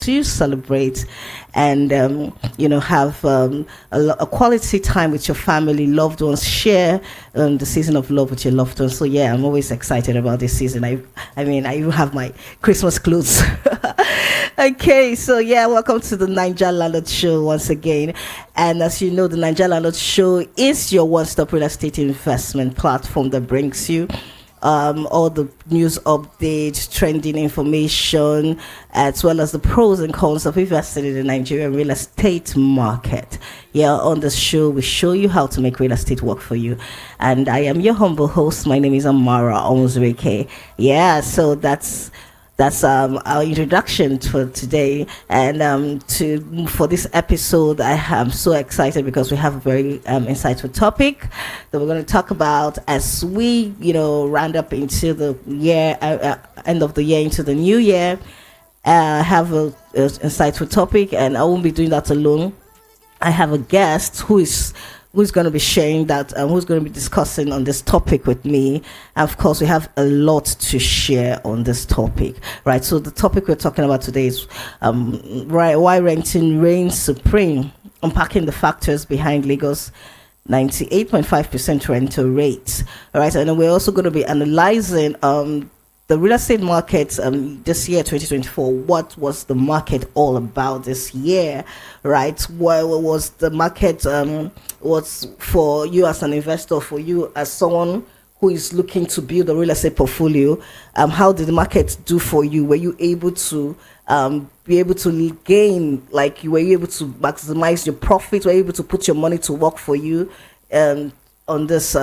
to celebrate and have a quality time with your family, loved ones, share the season of love with your loved ones. So yeah, I'm always excited about this season. I mean I even have my Christmas clothes. Okay, so yeah, welcome to the Niger Landlord Show once again. And as you know, the Niger Landlord Show is your one-stop real estate investment platform that brings you all the news updates, trending information, as well as the pros and cons of investing in the Nigerian real estate market. Yeah, on the show, we show you how to make real estate work for you. And I am your humble host. My name is Amara Onzurike. Yeah, so that's our introduction for today. And for this episode, I am so excited because we have a very insightful topic that we're going to talk about as we round up into the year, end of the year into the new year. I have a insightful topic, and I won't be doing that alone. I have a guest who's going to be sharing that, who's going to be discussing on this topic with me. And of course, we have a lot to share on this topic, right? So the topic we're talking about today is why renting reigns supreme, unpacking the factors behind Lagos 98.5% rental rates. All right, and then we're also going to be analyzing the real estate market this year, 2024. What was the market all about this year, right? What was the market was for you as an investor, for you as someone who is looking to build a real estate portfolio? How did the market do for you? Were you able to be able to gain, like you were able to maximize your profit? Were you able to put your money to work for you on this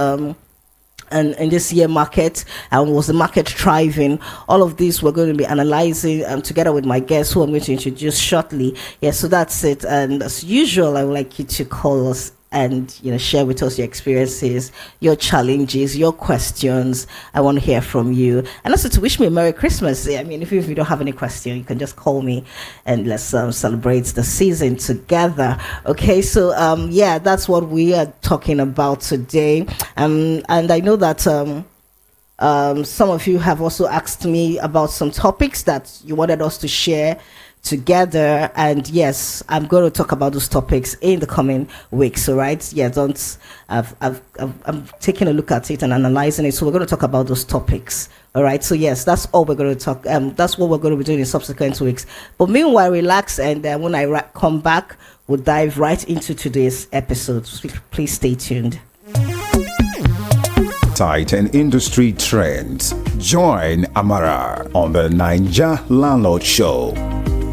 and in this year market, and was the market thriving? All of these we're going to be analyzing together with my guest, who I'm going to introduce shortly. Yeah, so that's it. And as usual, I would like you to call us and share with us your experiences, your challenges, your questions. I want to hear from you, and also to wish me a Merry Christmas. I mean, if you don't have any question, you can just call me and let's celebrate the season together. Okay, so yeah, that's what we are talking about today. And I know that some of you have also asked me about some topics that you wanted us to share together, and yes, I'm going to talk about those topics in the coming weeks. All right, yeah, I'm taking a look at it and analyzing it, so we're going to talk about those topics. All right, so yes, that's all we're going to talk. That's what we're going to be doing in subsequent weeks. But meanwhile, relax, and when I come back, we'll dive right into today's episode. Please stay tuned. Site and industry trends. Join Amara on the Niger Landlord Show,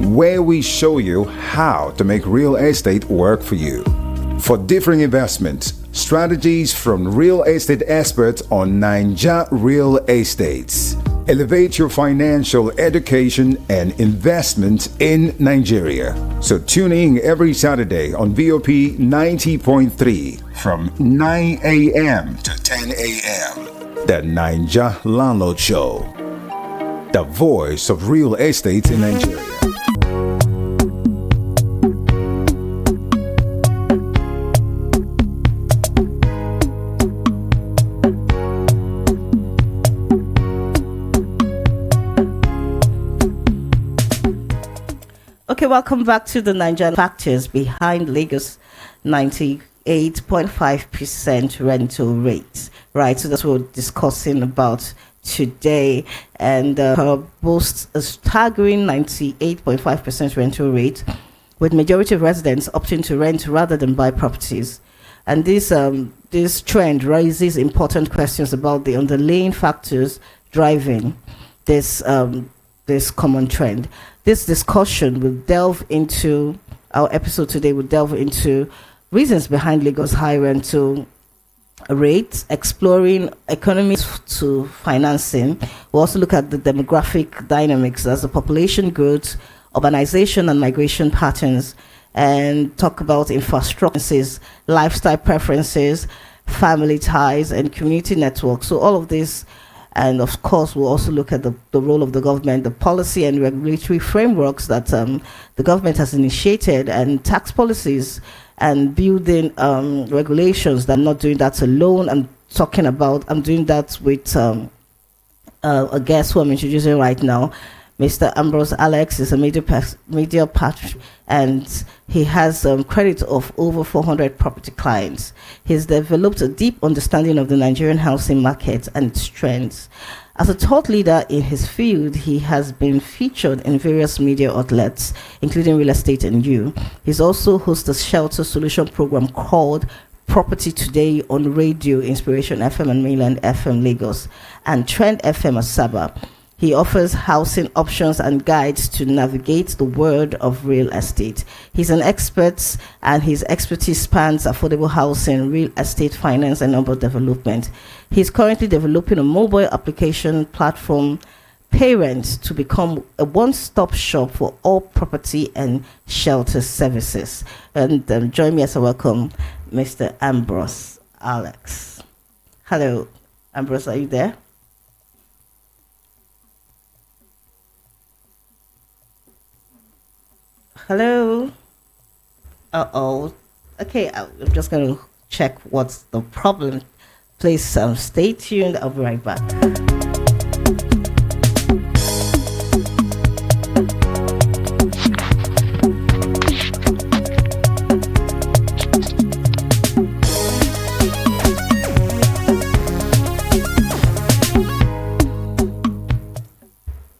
where we show you how to make real estate work for you. For different investments, strategies from real estate experts on Niger Real Estates. Elevate your financial education and investment in Nigeria. So tune in every Saturday on VOP 90.3 from 9 a.m. to 10 a.m. The Niger Landlord Show, the voice of real estate in Nigeria. Okay, welcome back to the Nigerian factors behind Lagos 98.5% rental rates. Right, so that's what we're discussing about today. And boasts a staggering 98.5% rental rate, with majority of residents opting to rent rather than buy properties. And this trend raises important questions about the underlying factors driving this common trend. This discussion will delve into our episode today. Will delve into reasons behind Lagos high rental rates, exploring economies to financing. We'll also look at the demographic dynamics as the population growth, urbanization and migration patterns, and talk about infrastructures, lifestyle preferences, family ties, and community networks. So all of this. And of course, we'll also look at the role of the government, the policy and regulatory frameworks that the government has initiated, and tax policies and building regulations that are not doing that alone. I'm doing that with a guest who I'm introducing right now, Mr. Ambrose Alex is a media patron, and he has credit of over 400 property clients. He's developed a deep understanding of the Nigerian housing market and its trends. As a thought leader in his field, he has been featured in various media outlets, including Real Estate and You. He's also hosts a shelter solution program called Property Today on Radio Inspiration FM and Mainland FM Lagos and Trend FM Asaba. He offers housing options and guides to navigate the world of real estate. He's an expert, and his expertise spans affordable housing, real estate finance, and urban development. He's currently developing a mobile application platform, Parents, to become a one-stop shop for all property and shelter services. And join me as I welcome Mr. Ambrose Alex. Hello, Ambrose, are you there? Hello. Uh-oh. Okay, I'm just going to check what's the problem. Please stay tuned. I'll be right back.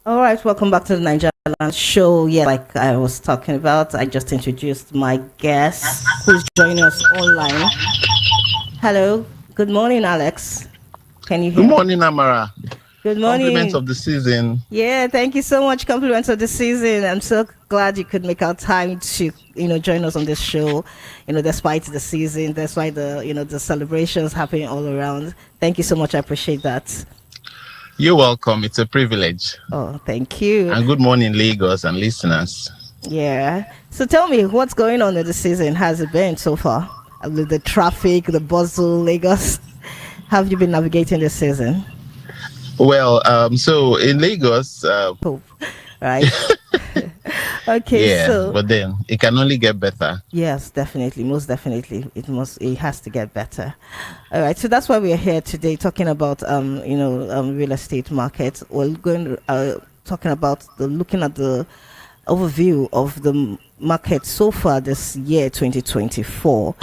All right, welcome back to the Nigerian show. Yeah, like I was talking about, I just introduced my guest who's joining us online. Hello, good morning, Alex. Can you hear Good me? morning, Amara. Good morning. Compliments of the season. Yeah, thank you so much. Compliments of the season. I'm so glad you could make our time to, join us on this show, despite the season, despite the celebrations happening all around. Thank you so much. I appreciate that. You're welcome. It's a privilege. Oh, thank you. And good morning, Lagos and listeners. Yeah. So tell me, what's going on in the season? How's it been so far? With the traffic, the bustle, Lagos. How have you been navigating this season? Well, so in Lagos, right? Okay, yeah, so but then it can only get better. yes, definitely, most definitely, it has to get better. All right, so that's why we're here today talking about real estate market. We're going talking about looking at the overview of the market so far this year 2024.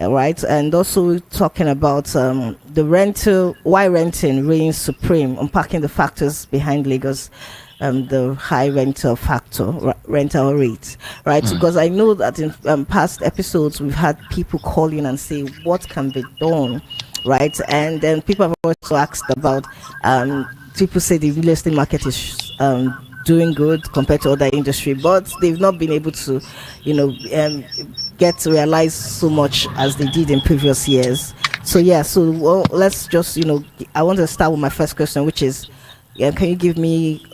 Right, and also talking about the rental, why renting reigns supreme, unpacking the factors behind Lagos, the high rental rental rate, right? Because I know that in past episodes we've had people call in and say what can be done, right? And then people have also asked about people say the real estate market is doing good compared to other industry, but they've not been able to get to realize so much as they did in previous years. So let's just I want to start with my first question, which is can you give me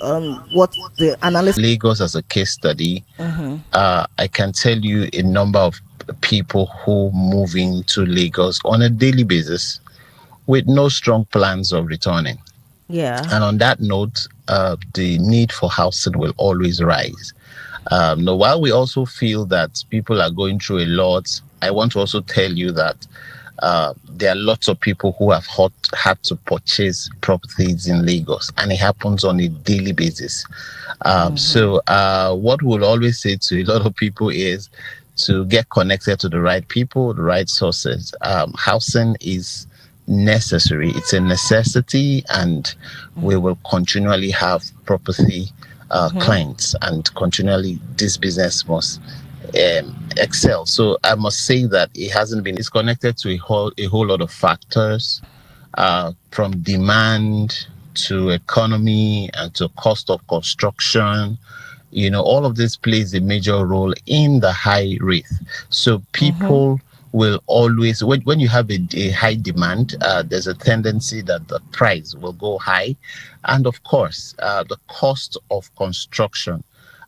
what the analysis Lagos as a case study? I can tell you a number of people who move into Lagos on a daily basis with no strong plans of returning. Yeah. And on that note, the need for housing will always rise. Now, while we also feel that people are going through a lot, I want to also tell you that there are lots of people who have had to purchase properties in Lagos, and it happens on a daily basis. So what we'll always say to a lot of people is to get connected to the right people, the right sources. Housing is necessary. It's a necessity, and we will continually have property clients, and continually this business must excel. So I must say that it's connected to a whole lot of factors, from demand to economy and to cost of construction. All of this plays a major role in the high rate. So people will always, when you have a high demand, there's a tendency that the price will go high. And of course, the cost of construction.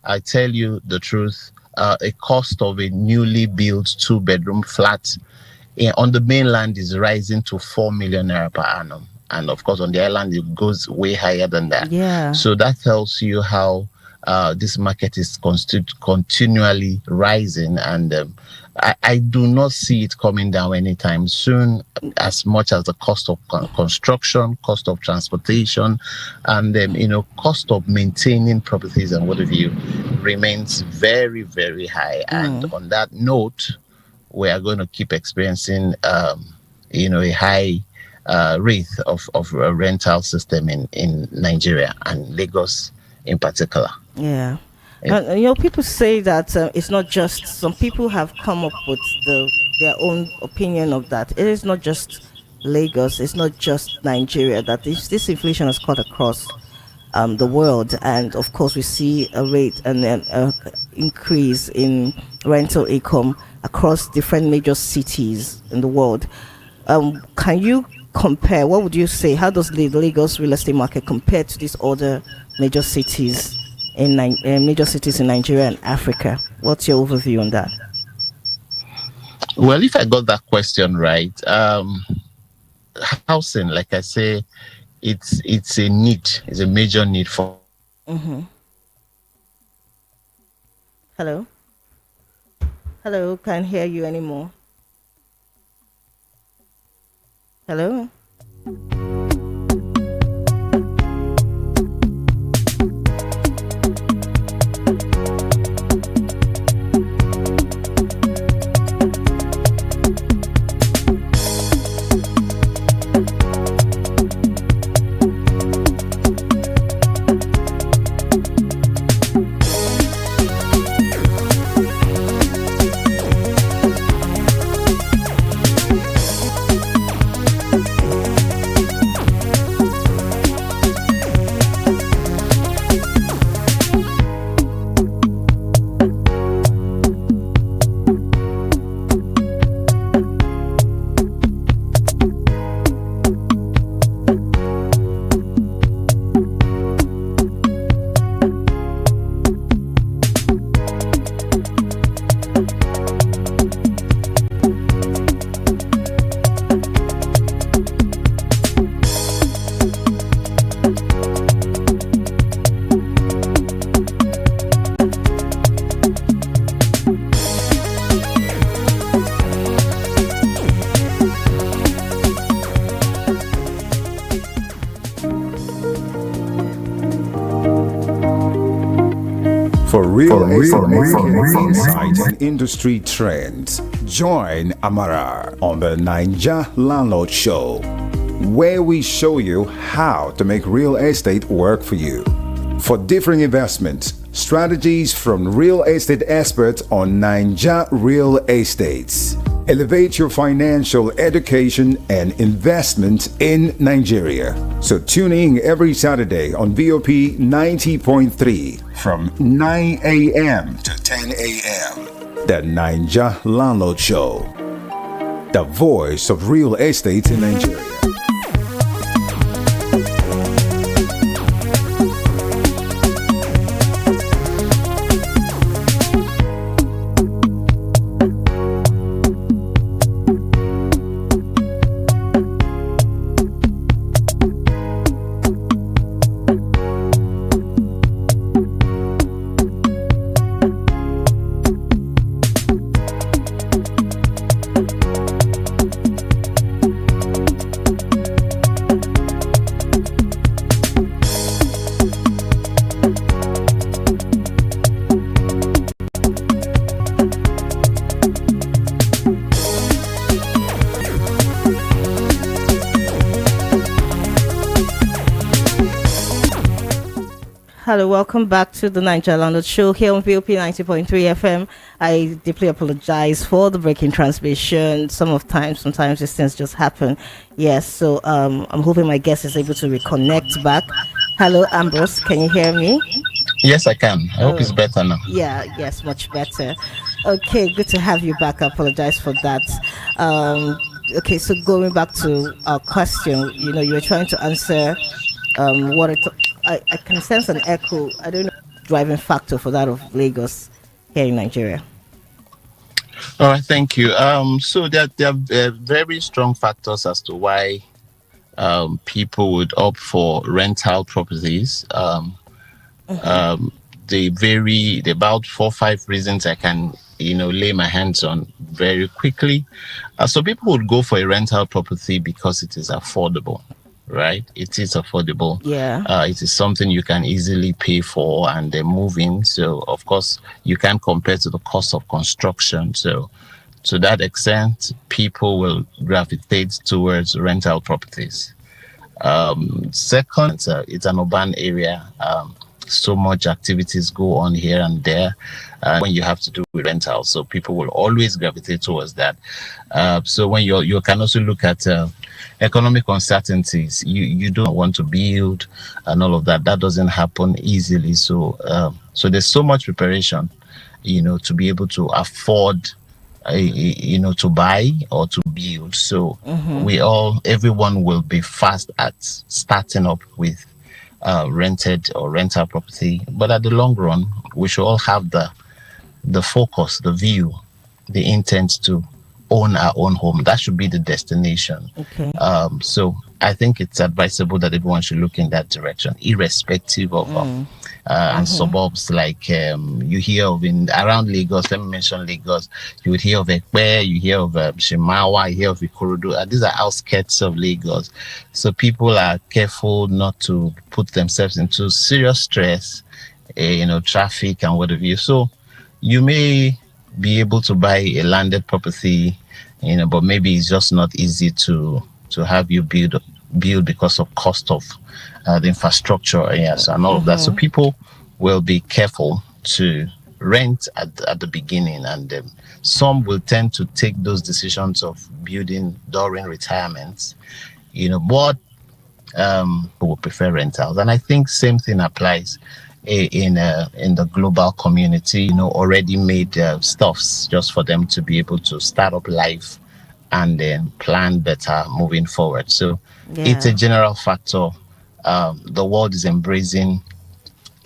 I tell you the truth, a cost of a newly built 2-bedroom flat on the mainland is rising to 4 million naira per annum. And of course, on the island, it goes way higher than that. Yeah. So that tells you how this market is continually rising, and I do not see it coming down anytime soon, as much as the cost of construction, cost of transportation, and cost of maintaining properties and what have you remains very, very high. And on that note, we are going to keep experiencing, a high rate of a rental system in Nigeria and Lagos in particular. Yeah. People say that it's not just, some people have come up with their own opinion of that. It is not just Lagos, it's not just Nigeria, that this inflation has cut across the world. And of course, we see a rate and an increase in rental income across different major cities in the world. Can you compare? What would you say? How does the Lagos real estate market compare to these other major cities in Nigeria and Africa? What's your overview on that? Well, if I got that question right, housing, like I say, it's a need, it's a major need for. Mm-hmm. Hello, can't hear you anymore. Hello. For real estate insights and industry trends, join Amara on the Ninja Landlord Show, where we show you how to make real estate work for you. For different investments, strategies from real estate experts on Ninja Real Estates. Elevate your financial education and investment in Nigeria. So tune in every Saturday on VOP 90.3 from 9 a.m. to 10 a.m. The Ninja Landlord Show, the voice of real estate in Nigeria. Hello, welcome back to the Niger Landlord Show here on VOP 90.3 FM. I deeply apologize for the breaking transmission. Sometimes these things just happen. Yes, so I'm hoping my guest is able to reconnect back. Hello, Ambrose, can you hear me? Yes, I can. I hope it's better now. Yeah, yes, much better. Okay, good to have you back. I apologize for that. Okay, so going back to our question, you were trying to answer I can sense an echo. I don't know driving factor for that of Lagos here in Nigeria. All right, thank you. So there are very strong factors as to why people would opt for rental properties. the about 4 or 5 reasons I can lay my hands on very quickly. So people would go for a rental property because it is affordable, right? It is affordable. Yeah. It is something you can easily pay for and move in. So of course you can compare to the cost of construction. So to that extent, people will gravitate towards rental properties. Second, it's an urban area. So much activities go on here and there when you have to do with rentals. So people will always gravitate towards that. So when you can also look at economic uncertainties. You don't want to build and all of that. That doesn't happen easily. So so there's so much preparation, to be able to afford to buy or to build. So everyone will be fast at starting up with rented or rental property. But at the long run, we should all have the focus, the view, the intent to own our own home. That should be the destination. Okay. So I think it's advisable that everyone should look in that direction, irrespective of and suburbs like you hear of in around Lagos. Let me mention Lagos. You would hear of Ekpe, you hear of Shimawa, you hear of Ikorodu. These are outskirts of Lagos. So people are careful not to put themselves into serious stress, traffic and whatever you. So you may be able to buy a landed property, but maybe it's just not easy to have you build because of cost of the infrastructure areas and all of that. So people will be careful to rent at the beginning, and some will tend to take those decisions of building during retirement, but will prefer rentals. And I think same thing applies in the global community, already made stuffs just for them to be able to start up life and then plan better moving forward. So it's a general factor. The world is embracing,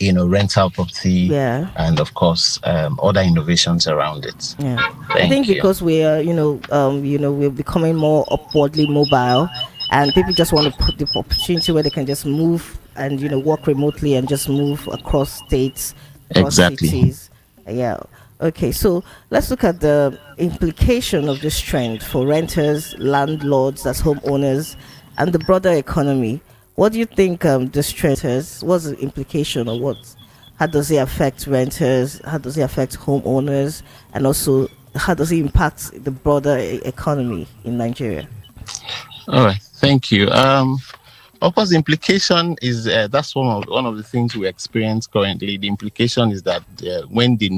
rental property, and of course, other innovations around it. Yeah, I think because we are, we're becoming more upwardly mobile, and people just want to put the opportunity where they can just move and work remotely and just move across states, across cities. Yeah. Okay, so let's look at the implication of this trend for renters, landlords as homeowners, and the broader economy. What do you think this trend has? What's the implication, or how does it affect renters? How does it affect homeowners? And also, how does it impact the broader economy in Nigeria? All right, thank you. Of course, the implication is that's one of the things we experience currently. The implication is that when the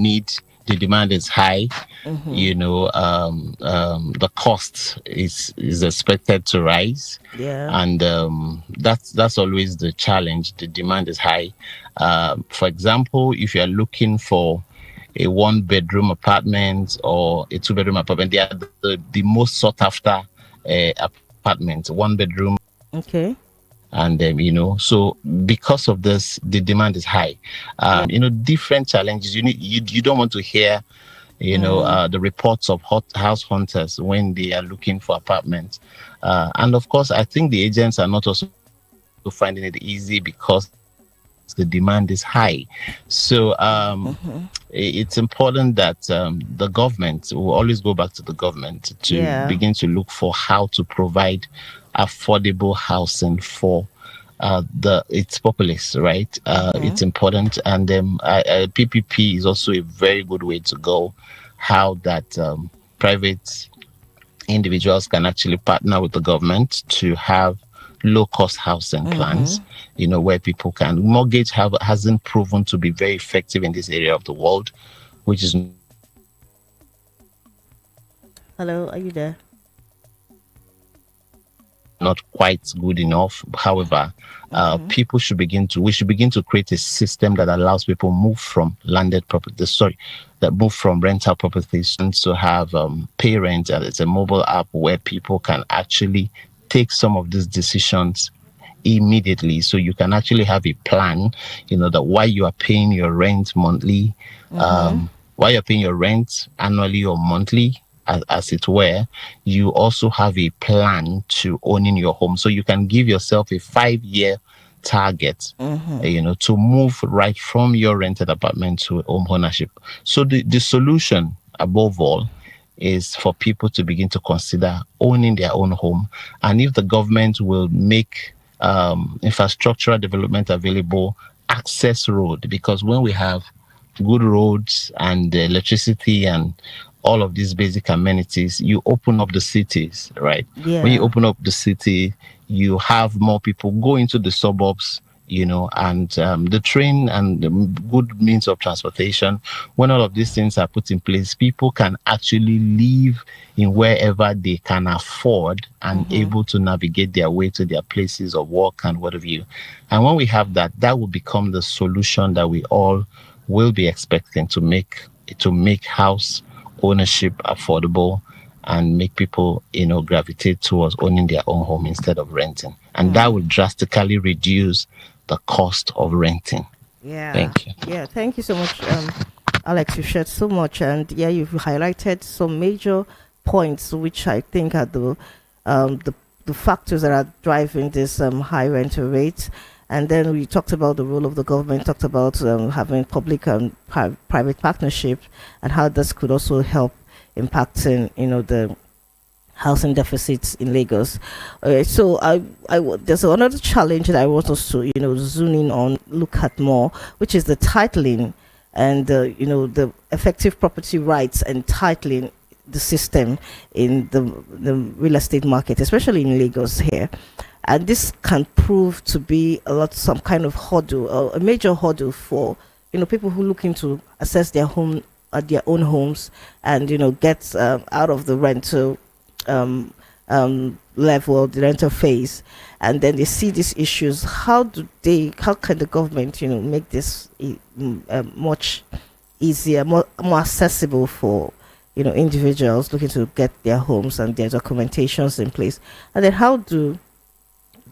demand is high, the cost is expected to rise. Yeah. And that's always the challenge. The demand is high. For example, if you're looking for a 1-bedroom apartment or a 2-bedroom apartment, they are the most sought after apartments, 1-bedroom. Okay. And so because of this, the demand is high. Different challenges. You don't want to hear, the reports of house hunters when they are looking for apartments. And of course, I think the agents are not also finding it easy because the demand is high. So it's important that the government will always go back to the government to begin to look for how to provide affordable housing for its populace, right? It's important, and PPP is also a very good way to go. How that private individuals can actually partner with the government to have low-cost housing plans, where people can mortgage hasn't proven to be very effective in this area of the world, which is. Hello, are you there? Not quite good enough. However, we should begin to create a system that allows people move from landed properties, that move from rental properties to have pay rent. It's a mobile app where people can actually take some of these decisions immediately. So you can actually have a plan, that while you are paying your rent monthly, while you're paying your rent annually or monthly, as it were, you also have a plan to owning your home. So you can give yourself a 5-year target, to move right from your rented apartment to home ownership. So the solution, above all, is for people to begin to consider owning their own home. And if the government will make infrastructural development available, access road, because when we have good roads and electricity and all of these basic amenities, you open up the cities, right? When you Yeah. open up the city, you have more people go into the suburbs, and the train and the good means of transportation. When all of these things are put in place, people can actually live in wherever they can afford and able to navigate their way to their places of work and what have you. And when we have that, that will become the solution that we all will be expecting to make house ownership affordable and make people, gravitate towards owning their own home instead of renting. And that will drastically reduce the cost of renting. Yeah. Thank you. Yeah. Thank you so much, Alex. You shared so much, and yeah, you've highlighted some major points, which I think are um, the the factors that are driving this high rental rates. And then we talked about the role of the government, talked about having public and private partnership, and how this could also help impacting, the housing deficits in Lagos. So there's another challenge that I want us to, zoom in on, look at more, which is the titling and, the effective property rights and titling the system in the real estate market, especially in Lagos here. And this can prove to be some kind of hurdle, a major hurdle for, people who looking to assess their own homes and, get out of the rental level, the rental phase, and then they see these issues. How can the government, make this much easier, more accessible for, individuals looking to get their homes and their documentations in place? And then how do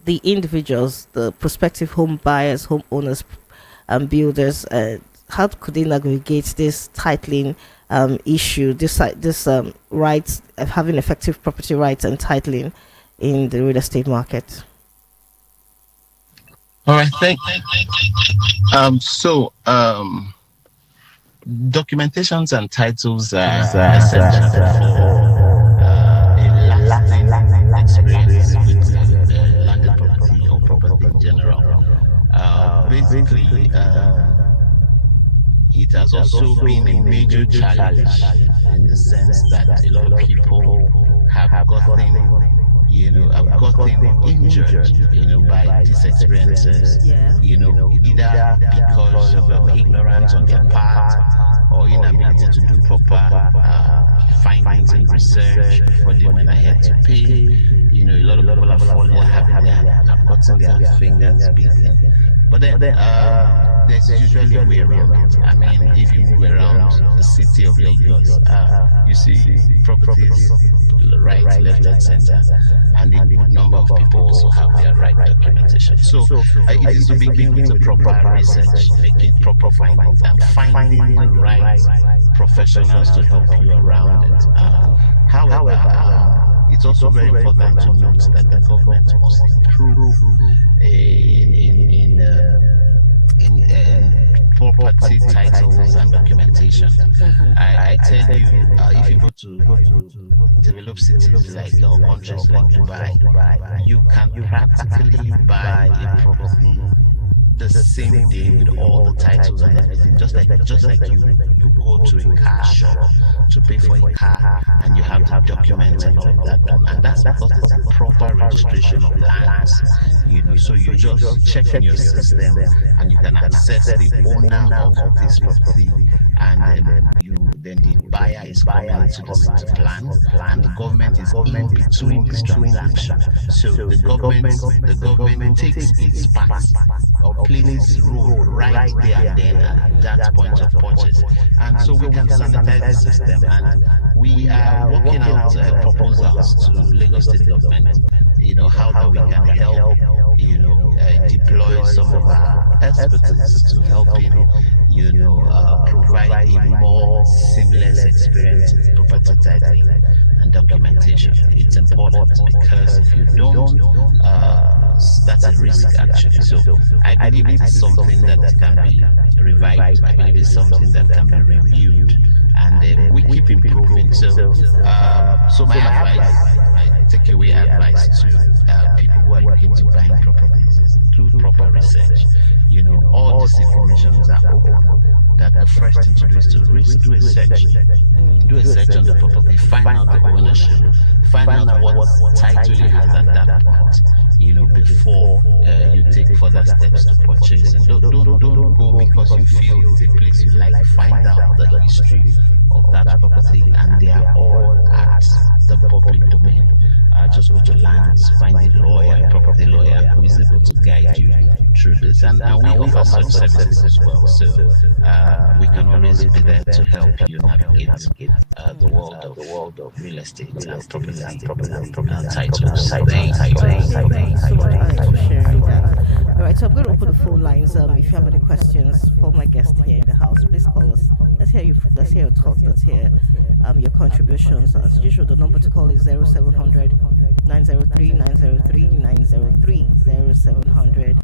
the individuals, the prospective home buyers, homeowners, and builders, how could they navigate this titling issue, this rights of having effective property rights and titling in the real estate market? All right, thank. Documentations and titles are essential for a lasting experience with landed property or property in general. Basically, it has also been a major challenge in the sense that a lot of people have gotten injured, by these experiences, Yeah. either because of ignorance on their part or inability to do proper findings and research before they went ahead to pay. A lot of people have gotten their fingers beaten. But then there's usually a way around it. I mean, if you move around the city of Lagos, you see properties right, left, and center, and a good number of people also have their right documentation. So it is to begin with the proper research, making proper findings, and finding the right professionals to help you around it. However, it's also very important to note that the government must improve in property titles and documentation. I tell you, if you go to developed cities like or countries like Dubai, you can practically buy a property the same day with all the titles and everything, just like you go to a car shop to pay for a car and you have the documents and all of that done. And that's because it's a proper registration of lands. So you just check in your system and you can access the owner of this property, and then the buyer is coming into the city plan, and the government is in between this transaction. So the government takes its part or places road right there and then at that point of purchase. And so we can sanitize the system, and we are working out proposals to Lagos State government, how that we can help, deploy some of our expertise to helping, provide a more seamless experience in property titling and documentation. It's important because if you don't that's a risk actually. So I believe it is something that can be revived. I believe it's something that can be reviewed, and we keep improving. So, so my advice, my takeaway advice to people who are looking to buy properties is do proper research. All these informations are open. That the first thing to do is to do a search. Do a search on the property, find out the ownership, find out what title it has at that point, before you take further steps to purchase. And don't go because you feel it's a place you like. Find out the history of that property, and they are all at the public domain. Just go to lands, find a lawyer, a property lawyer, who is able to guide you through this. And we offer such services as well. So we can always be there to help you navigate the world of real estate and property titles. Thank you so much, Alex, for sharing that. All right, so I'm going to open the phone lines. If you have any questions for my guest here in the house, please call us. Let's hear you. Let's hear your thoughts. Let's hear your contributions. As usual, the number to call is 0700 903 903 903 0700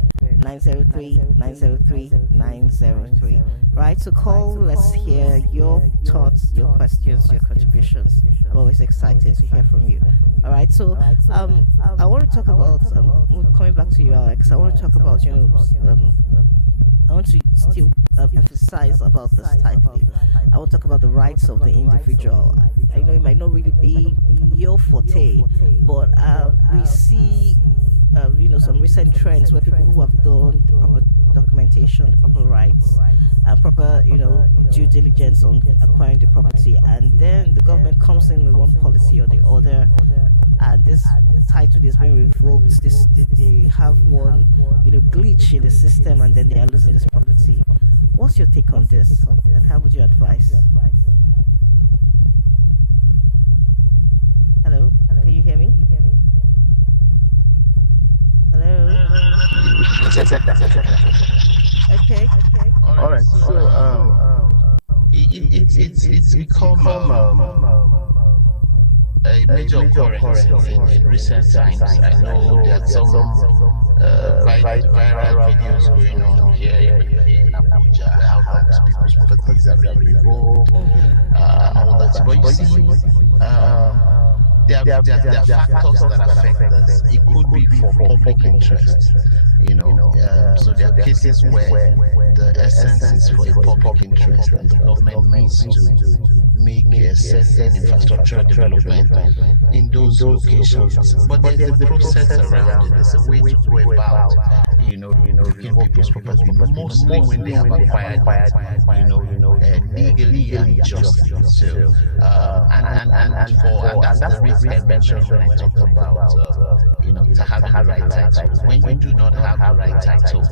903 903 903. Right, so call. Let's hear your thoughts, your questions, your contributions. I'm always excited to hear from you. All right, so I want to talk about coming back to you, Alex. I want to talk about I want to still emphasize about this title. I want to talk about the rights of the individual. I know it might not really be your forte, but we see, some recent trends where people who have done the proper documentation, the proper rights, proper, due diligence on acquiring the property, and then the government comes in with one policy or the other, and this title is being revoked. They have one, glitch in the system, and then they are losing this property. What's your take on this, and how would you advise? Hello, can you hear me? Hello. Okay. All right. So it's become a major occurrence in recent times. I know there are some viral videos going on here in Abuja, how that people's properties are being revoked, and all that. But you see, there are factors that affect this. It could be for public interest, so there are cases where the essence is for a public interest and the government needs to make a certain infrastructural development in those locations. But there's a process around it. There's a way to go about, revoking people's property, mostly when they have acquired it, legally and justly. So, and that's the risk I mentioned when I talked about, to having the right title. When you do not have the right title,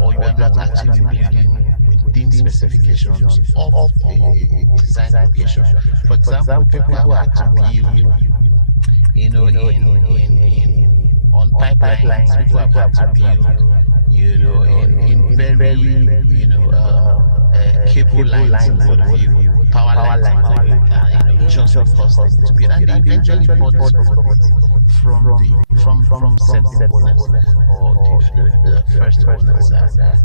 or you are not actually building within specifications of a design location. For example, people who have to build, on pipelines, people have had to build, in very, cable lines in front of you, power lines in front of you, just because they need to build. And they eventually bought this property from second owners or the first owners.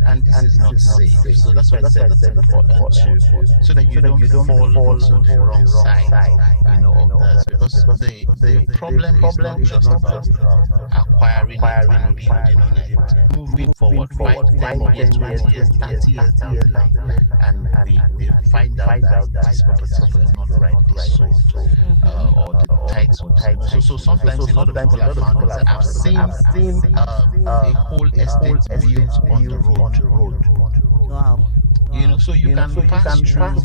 And this is not safe. So that's why I said it's important so that you don't fall into the wrong side, of this. Because the problem is not just about acquiring it and building on it. Moving forward, 5, 10 years, 20 years, 30 years down the line, and they find out that these properties were not rightly sold, or the titles. So sometimes a lot of people have found that I've seen a whole estate built on the road. Wow. So you can pass through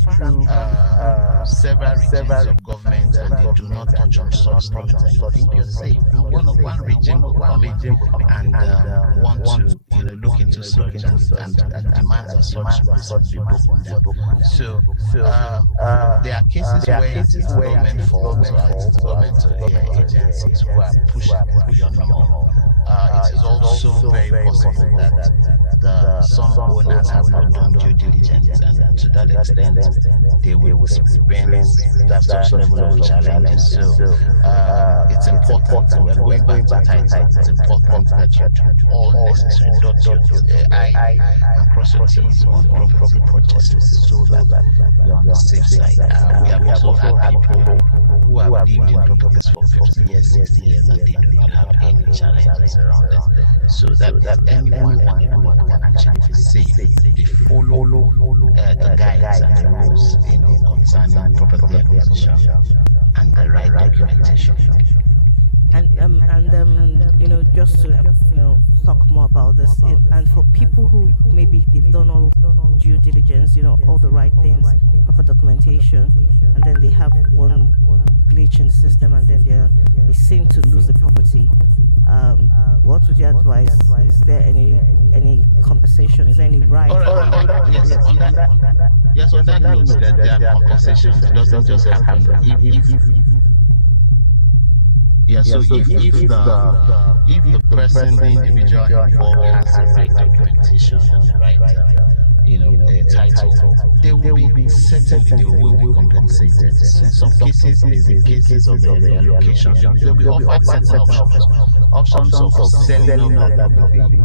several regions of government and they do not touch on such things, and you think you're safe. And one region will come in and want to look into such, and demands as such must be broken down. So there are cases where it is government fault, or it is government agencies who are pushing this beyond normal. It is also very possible that the some owners have not done due diligence, and to that extent, they will experience that such level of challenges. So it's important. So we're going back to title. It's important that you do all necessary, dot your I and cross your T's on property purchases so that you're on the safe side. We have also had people who have lived in properties for 50 years, 60 years, and they do not have any challenges around them. So that anyone and everyone can actually feel safe. They follow the guides and the rules, concerning property acquisition and the right documentation. Just to talk more about this, and for people who maybe they've done all due diligence, all the right things, proper documentation, and then they have one glitch in the system, and then they seem to lose the property. What would you advise? Is there any compensation? Is there any right? Yes, on that note, that there are compensations. It doesn't just happen. If the person, the individual involved has the right documentation and the right, title, they will be certainly they will be compensated. In some cases, there's the cases of the reallocation. They'll be offered certain options of selling off property,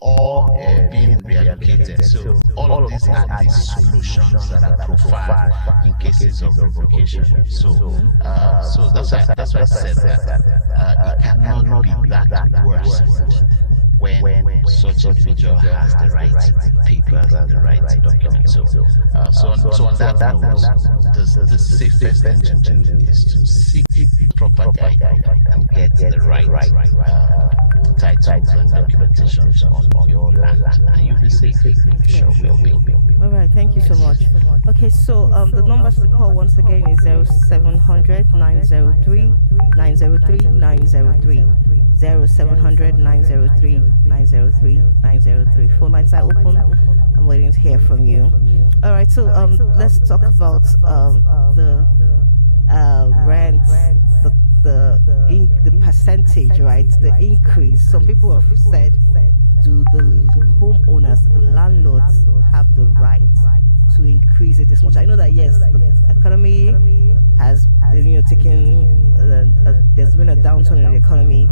or being reallocated. So all of these are the solutions that are profiled in cases of revocation. So that's why I said that it cannot be that worsened when such individual has the right papers and the right documents. So on that note, the safest thing to do is to seek proper guide and get the right titles and documentations on your land, and you'll be safe. You sure will be. All right, thank you so much. Okay, so the numbers to call once again is 0700 903 903 903. 0700 903 903 903. Phone lines are open. I'm waiting to hear from you. All right, so let's talk about the rent, the percentage, right? The increase. Some people have said, do the homeowners, the landlords, have the right to increase it this much? I know that yes, the economy has been taking. There's been a downturn in the economy,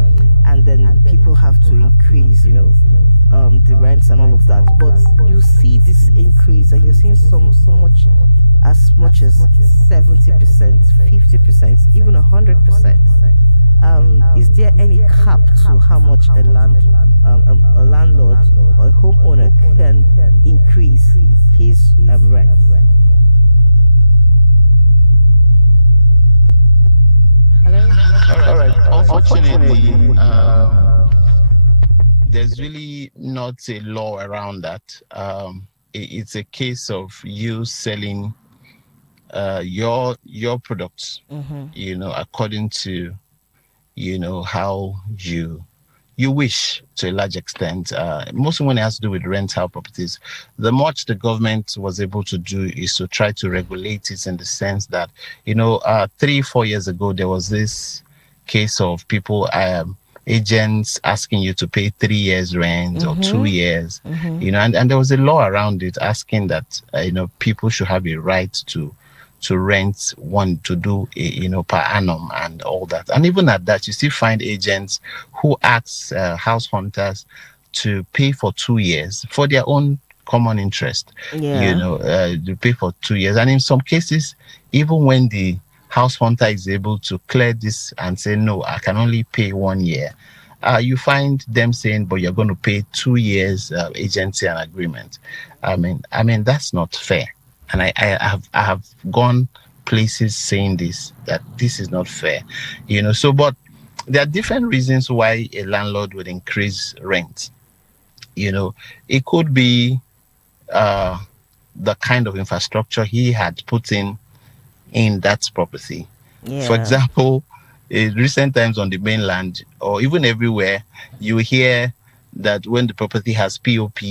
and then people have to increase, the rents and all of that. But you see this increase, and you're seeing so much, as much as 70%, 50%, even 100%. Is there any cap to how much a landlord or a homeowner can increase his rent? Hello? All right. Unfortunately, there's really not a law around that. It's a case of you selling your products, according to how you wish, to a large extent. Mostly when it has to do with rental properties, the much the government was able to do is to try to regulate it, in the sense that 3-4 years ago there was this case of people, agents asking you to pay 3 years rent or 2 years, and there was a law around it asking that people should have a right to rent one, to do per annum and all that. And even at that, you still find agents who ask house hunters to pay for 2 years for their own common interest. To pay for 2 years, and in some cases, even when the house hunter is able to clear this and say, no, I can only pay 1 year, you find them saying, but you're going to pay 2 years agency and agreement. I mean that's not fair. And I have gone places saying that this is not fair, So, but there are different reasons why a landlord would increase rent. It could be the kind of infrastructure he had put in that property. Yeah. For example, in recent times on the mainland, or even everywhere, you hear that when the property has POP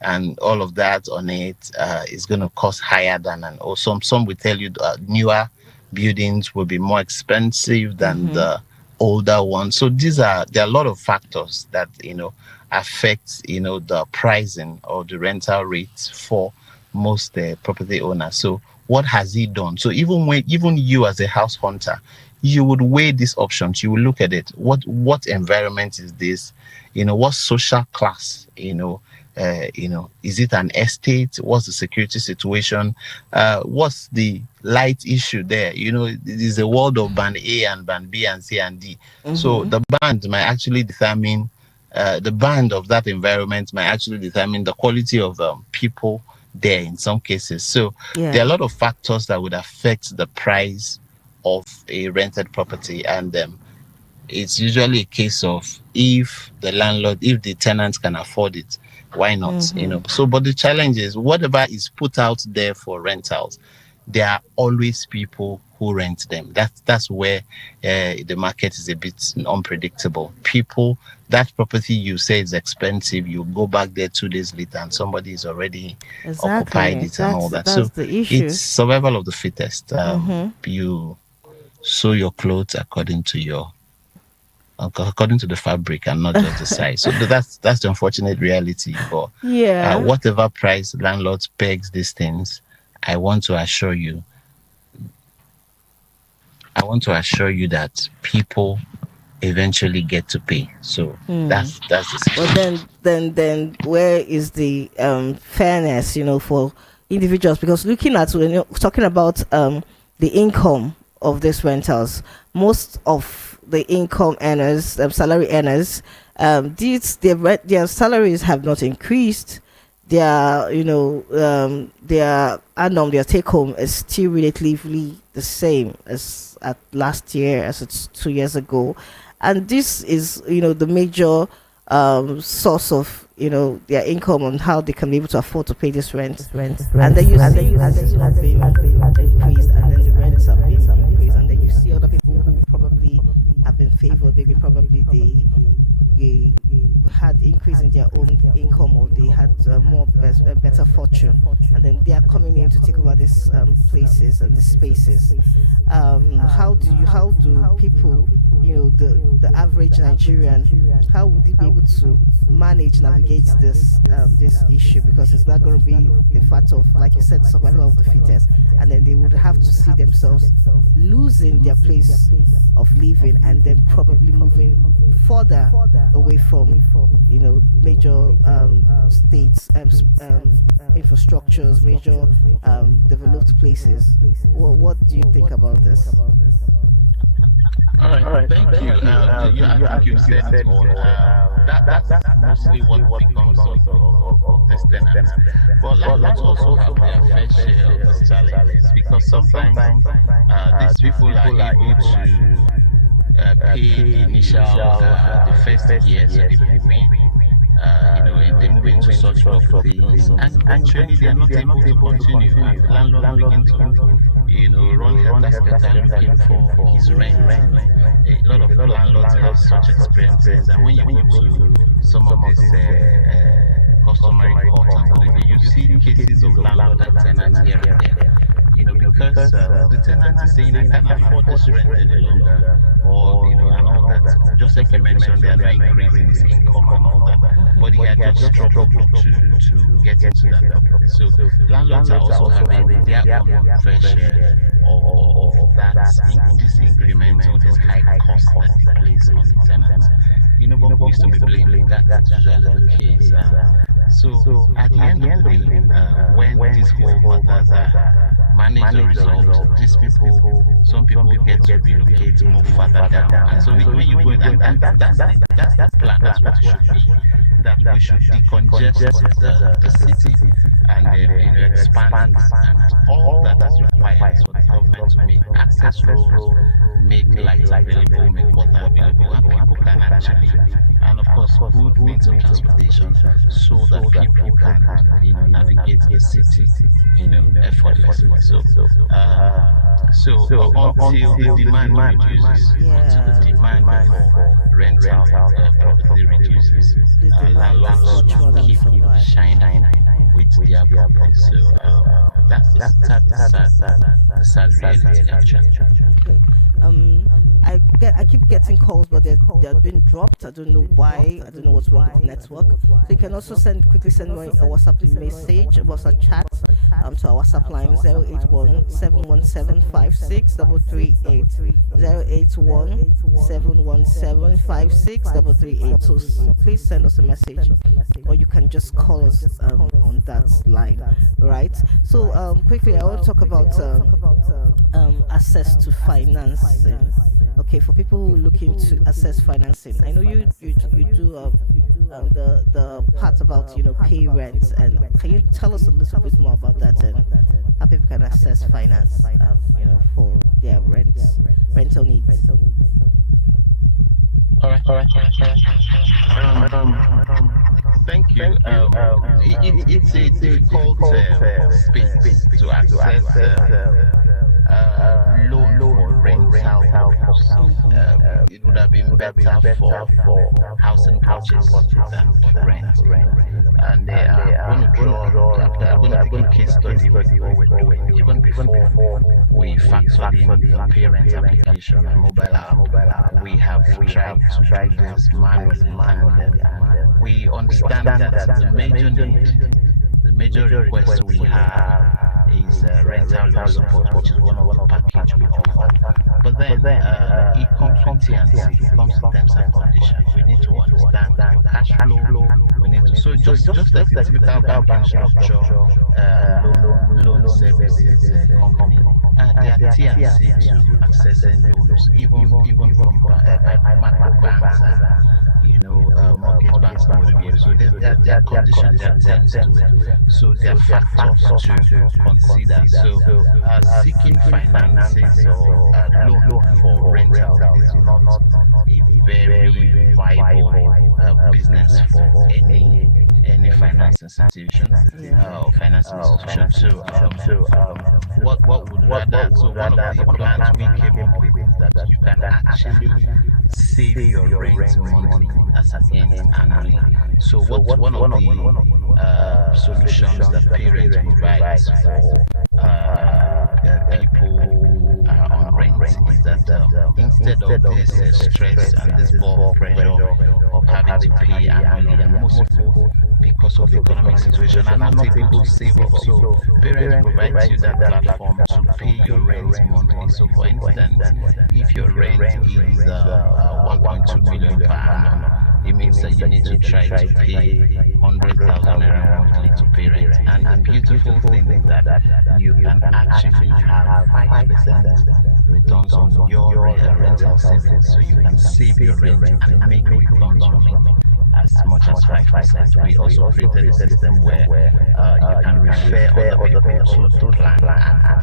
and all of that on it, is going to cost higher than, or some will tell you newer buildings will be more expensive than the older ones. So there are a lot of factors that affects, the pricing or the rental rates for most property owners. So what has he done? So even you as a house hunter, you would weigh these options. You will look at it. What environment is this? What social class? Is it an estate? What's the security situation? What's the light issue there? It is a world of band A and band B and C and D. So the band might actually determine the band of that environment might actually determine the quality of people there in some cases. So there are a Yeah. lot of factors that would affect the price of a rented property, and it's usually a case of if the tenants can afford it, why not? So, but the challenge is whatever is put out there for rentals, there are always people who rent them. That's where the market is a bit unpredictable. People, that property you say is expensive, you go back there 2 days later and somebody is already occupied Exactly. it and all that. That's So the it's issue. survival of the fittest. You sew your clothes according to the fabric and not just the size. So that's the unfortunate reality. But Yeah. whatever price landlords pegs these things, I want to assure you, that people eventually get to pay. So that's the But situation. then where is the fairness, for individuals? Because looking at, when you're talking about the income of these rentals, most of the income earners, salary earners, their salaries have not increased. Their their take home is still relatively the same as at last year, as it's 2 years ago. And this is, the major source of, their income, on how they can be able to afford to pay this rent. And then you see prices not being increased, and then the rents are being increased, and then you see other people who probably have been favored. Maybe probably they had increase in their own income, or they had better fortune, and then they are coming in to take over these places and these spaces. How do people, the average Nigerian, how would he be able to navigate this issue? Because it's not going to be the fact of, like you said, survival of the fittest, and then they would have to see themselves losing their place of living, and then probably moving further away from, major states, infrastructures, major developed places. What do you think about this? All right, thank you. I think you've said it all. That's mostly what becomes of this tenant. But landlords also have their fair share of these challenges, because sometimes these people are able to pay the initial, the first year, so they move in. If they move into such properties, and eventually they are not able to continue, and the landlord begin to, run helter-skelter looking for his rent. A lot of landlords have such experiences, and when you go to some of these customary courts and whatever, you see cases of landlord and tenants here and there. Because the tenant is saying, I can't afford this rent any longer, or and all that. Just like you mentioned, there are no increase in his income and all that, but he had just struggled to get into that property. So landlords are also having their own fair share of that, this increment or this high cost that they place on the tenants. But who is to be blamed? That's usually the case. So at the end of the day, when these whole matters are managed or resolved, some people get to relocate, move further down. And so when you go in, and that's the plan, that's what it should be. That we should decongest the city, and expand it, and all that is required for the government to make access roads, make lights available, make water available, and people can actually, and of course, good means of transportation, so that people can, navigate the city, effortlessly. Until the demand reduces, until the Yeah, demand for rental property reduces, the demand is landlords much more will than keep supply. shining with their property. So that's the sad reality, actually. Okay. Um, I keep getting calls, but they're being dropped. I don't know why. I don't know what's wrong with the network. So you can also quickly send me a WhatsApp message, WhatsApp chat, to our WhatsApp line 081 717 56338 So please send us a message, or you can just call us on that line, right? So quickly, I want to talk about access to financing. Okay, for people looking to access financing, I know you do the part about pay rent, and can you tell us a little bit more about that and how people can access finance, for their rental needs? Thank you. It's a difficult space to access loan for rental purpose. It would have been better for housing purchase than for rent. And I'm going to take a case study with what we're doing. Even before we factored in the parent application and mobile app, we have tried to do this manually. And we understand that the major request we have is rental loan support, which is one of the package we offer. But then it comes with T&C, it comes with terms and conditions. We need to understand your cash flow. We need to, so just like the typical banking structure, loan services company, there are T&C to accessing loans, even from macro banks and mortgage banks and what have you. So there are conditions, there are terms to it. So there are factors to consider. So seeking finances or loan for rental is not a very viable business for any finance institution or financial institution. So what would rather, so one of the plans we came up with is that you can actually save your rent monthly as against annually. So what one of the solutions that parents provides for people who are on rent is that instead of this stress and this ball of pressure of having to pay annually, and most people, because of the economic situation, are not able to save up. So parents provide you that platform to pay your rent monthly. So for instance, if your rent is 1.2 million per annum, it means that you need to try to pay 100,000 naira monthly to parents. And the beautiful thing is that you can actually have 5% returns on your rental savings. So you can save your rent and make returns from it as much as 5%. We also created a system where you can refer other people to the plan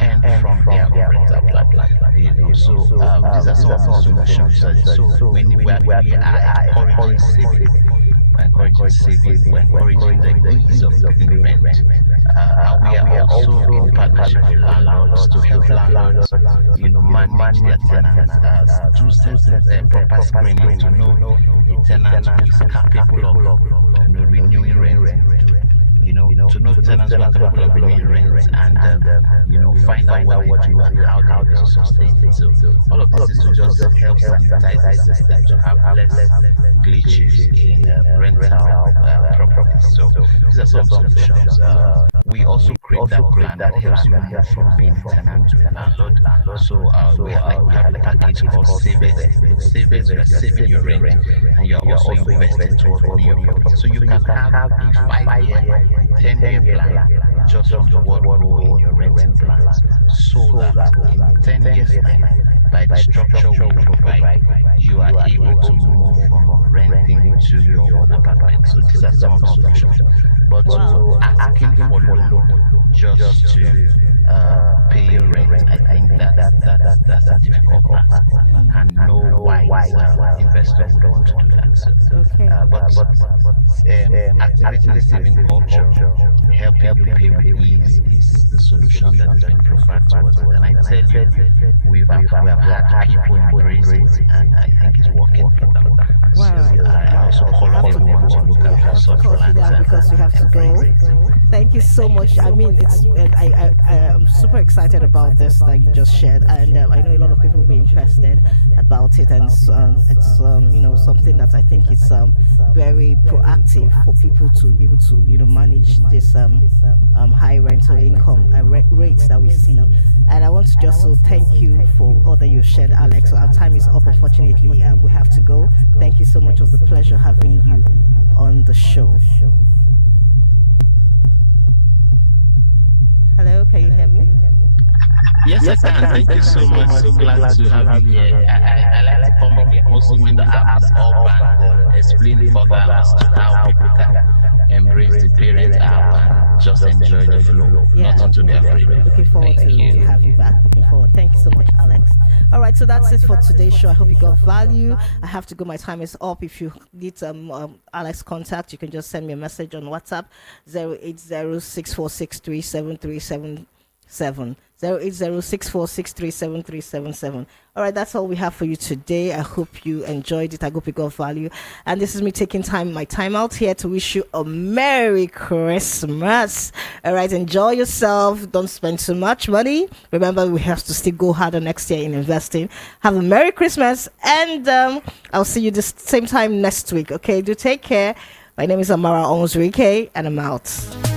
and earn from their own rental plan. So these are some of the solutions. So we are encouraging saving. We're encouraging saving, we're encouraging the ease of paying rent. And we are also in partnership with landlords to help landlords, manage their tenants, do certain proper screening to know a tenant who is capable of renewing rent. To know tenants who are capable of renewing rent, and find out what they do and how they're able to sustain it. So all of this is to just help sanitize the system to have less glitches in rental properties. So these are some solutions. We also create that plan that helps you move from being a tenant to a landlord. So we have a package called Save It. With Save It, you are saving your rent and you're also investing towards renewing your property. So you can have a 5-year, a 10-year plan just from the word go in your renting plans, so that in 10 years time, by the structure we provide, you are able to move from renting to your own apartment. So these are some of the solutions. But to asking for loan just to pay your rent, I think that's a difficult task, and no wise investor would want to do that. So, activating the saving culture, helping you pay with ease, is the solution that has been preferred towards it. And I tell you, we have had people embrace it, and I think it's working for them. So I also call on everyone to look I out for have to such cut you plans down because we have and to go. embrace it. Thank you so much. I mean, it's I'm super excited about this that you just shared, and I know a lot of people will be interested about it, and something that I think is very proactive for people to be able to manage this high rental income rates that we see. And I want to just thank you for all that you shared, Alex. So our time is up, unfortunately, and we have to go. Thank you so much. It was a pleasure having you on the show. Hello, can you hear me? Yes, I can. Thank you so much. So glad to have you here. I like to come again, mostly when the app is up and explain further as to how people can embrace the parent app and just enjoy the flow. Yeah, Nothing to be afraid of. looking forward Thank to you. have you back. Looking forward. Thank you so much, Alex. All right, so that's it for today's show. I hope you got value. I have to go. My time is up. If you need Alex contact, you can just send me a message on WhatsApp 08064637377. 08064637377. All right, that's all we have for you today. I hope you enjoyed it. I hope you got value. And this is me taking my time out here to wish you a Merry Christmas. All right, enjoy yourself. Don't spend too much money. Remember, we have to still go harder next year in investing. Have a Merry Christmas, and I'll see you this same time next week. Okay, do take care. My name is Amara Onsrike, and I'm out.